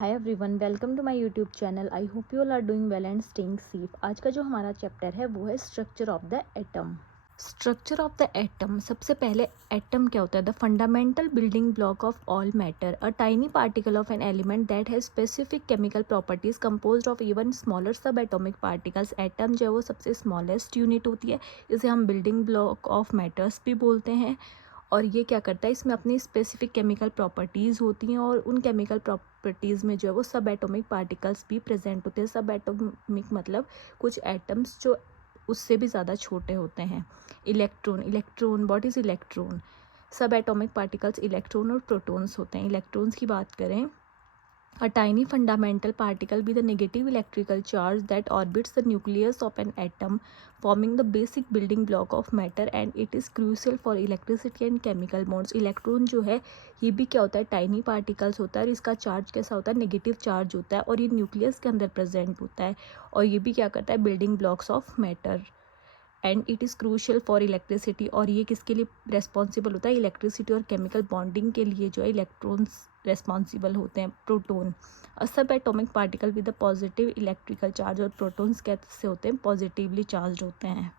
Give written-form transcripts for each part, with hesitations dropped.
Hi everyone, welcome to my YouTube channel. I hope you all are doing well and staying safe. आज का जो हमारा chapter है वो है structure of the atom. Structure of the atom, सबसे पहले एटम क्या होता है? The fundamental building block of all matter, a tiny particle of an element that has specific chemical properties composed of even smaller subatomic particles. Atom जो है वो सबसे smallest unit होती है, इसे हम बिल्डिंग ब्लॉक ऑफ मैटर्स भी बोलते हैं। और ये क्या करता है, इसमें अपनी स्पेसिफिक केमिकल प्रॉपर्टीज़ होती हैं और उन केमिकल प्रॉपर्टीज़ में जो है वो सब एटॉमिक पार्टिकल्स भी प्रेजेंट होते हैं। सब एटॉमिक मतलब कुछ एटम्स जो उससे भी ज़्यादा छोटे होते हैं। Electron what is electron? सब एटॉमिक पार्टिकल्स इलेक्ट्रॉन और प्रोटॉन्स होते हैं। इलेक्ट्रॉन्स की बात करें, a tiny fundamental particle with a negative electrical charge that orbits the nucleus of an atom, forming the basic building block of matter, and it is crucial for electricity and chemical bonds. Electron जो है ये भी क्या होता है? Tiny particles होता है और इसका चार्ज कैसा होता है? नेगेटिव चार्ज होता है और ये न्यूक्लियस के अंदर प्रेजेंट होता है और ये भी क्या करता है? Building blocks of matter. And it is crucial for electricity, और ये किसके लिए रेस्पॉन्सिबल होता है? इलेक्ट्रिसिटी और केमिकल बॉन्डिंग के लिए जो है इलेक्ट्रॉन्स रेस्पॉन्सिबल होते हैं। प्रोटॉन, सब atomic particle with a positive electrical charge, और प्रोटॉन्स कैसे होते हैं? पॉजिटिवली चार्ज होते हैं।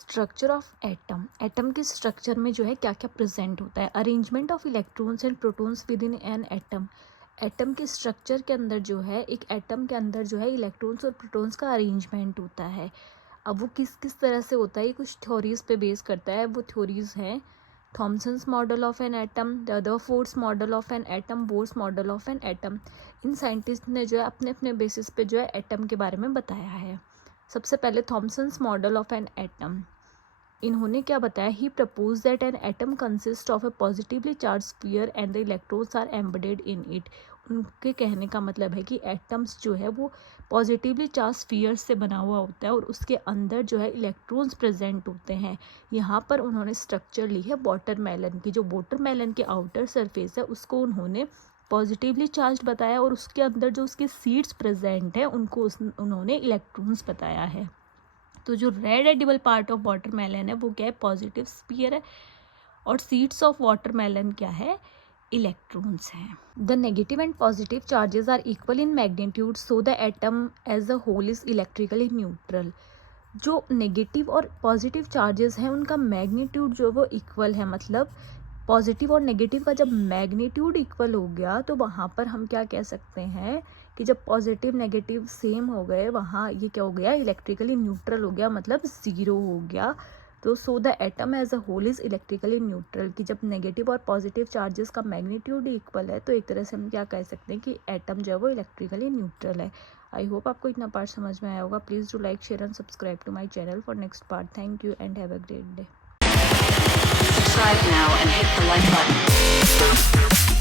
स्ट्रक्चर ऑफ एटम, एटम के स्ट्रक्चर में जो है क्या क्या प्रेजेंट होता है? Arrangement of electrons and protons with in an atom. Atom के स्ट्रक्चर के अंदर जो है, एक एटम के अंदर जो है इलेक्ट्रॉन्स और प्रोटॉन्स का अरेंजमेंट होता है। अब वो किस किस तरह से होता है, ये कुछ थ्योरीज पे बेस करता है। वो थ्योरीज हैं Thomson's model of an atom, the Rutherford's model of an atom, Bohr's model of an atom. In scientist ने जो है अपने अपने बेसिस पे जो है एटम के बारे में बताया है। सबसे पहले Thomson's model of an atom, इन्होंने क्या बताया? He propose that an atom consist of a positively charge sphere and the electrons are embedded in it. उनके कहने का मतलब है कि एटम्स जो है वो पॉजिटिवली चार्ज स्फीयर से बना हुआ होता है और उसके अंदर जो है इलेक्ट्रॉन्स प्रेजेंट होते हैं। यहाँ पर उन्होंने स्ट्रक्चर ली है वाटरमेलन की। जो वाटरमेलन के आउटर सरफेस है उसको उन्होंने पॉजिटिवली चार्ज बताया और उसके अंदर जो उसके सीड्स प्रेजेंट हैं उनको उन्होंने इलेक्ट्रॉन्स बताया है। तो जो red edible part of watermelon है वो क्या है? पॉजिटिव स्फीयर है। और सीड्स ऑफ वाटरमेलन क्या है? इलेक्ट्रॉन्स हैं। The negative and positive charges are equal in magnitude, so the atom as a whole is electrically neutral. जो नेगेटिव और पॉजिटिव चार्जेस हैं उनका मैग्नीट्यूड जो वो इक्वल है, मतलब पॉजिटिव और नेगेटिव का जब मैग्नीट्यूड इक्वल हो गया तो वहाँ पर हम क्या कह सकते हैं कि जब पॉजिटिव नेगेटिव सेम हो गए वहाँ ये क्या हो गया? इलेक्ट्रिकली न्यूट्रल हो गया, मतलब ज़ीरो हो गया। तो so the atom as a whole is electrically neutral, कि जब नेगेटिव और पॉजिटिव चार्जेस का मैग्नीट्यूड इक्वल है तो एक तरह से हम क्या कह सकते हैं कि एटम जो है वो इलेक्ट्रिकली न्यूट्रल है। आई होप आपको इतना पार्ट समझ में आया होगा। Please do like, share and subscribe to my channel for next part. Thank you and have a great day. Subscribe now and hit the like button.